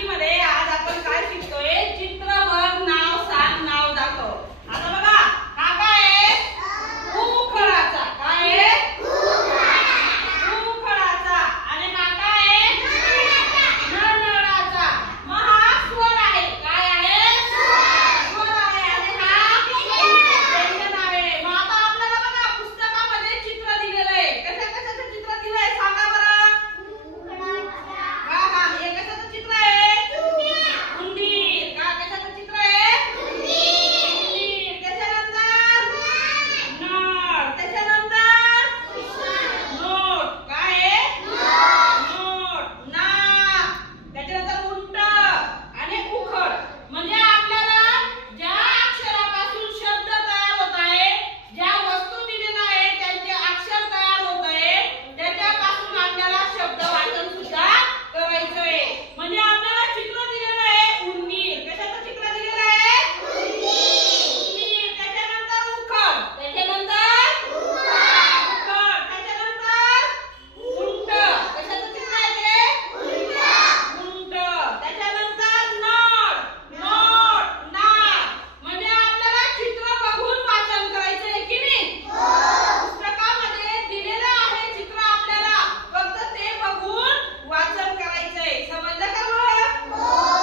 cima dele.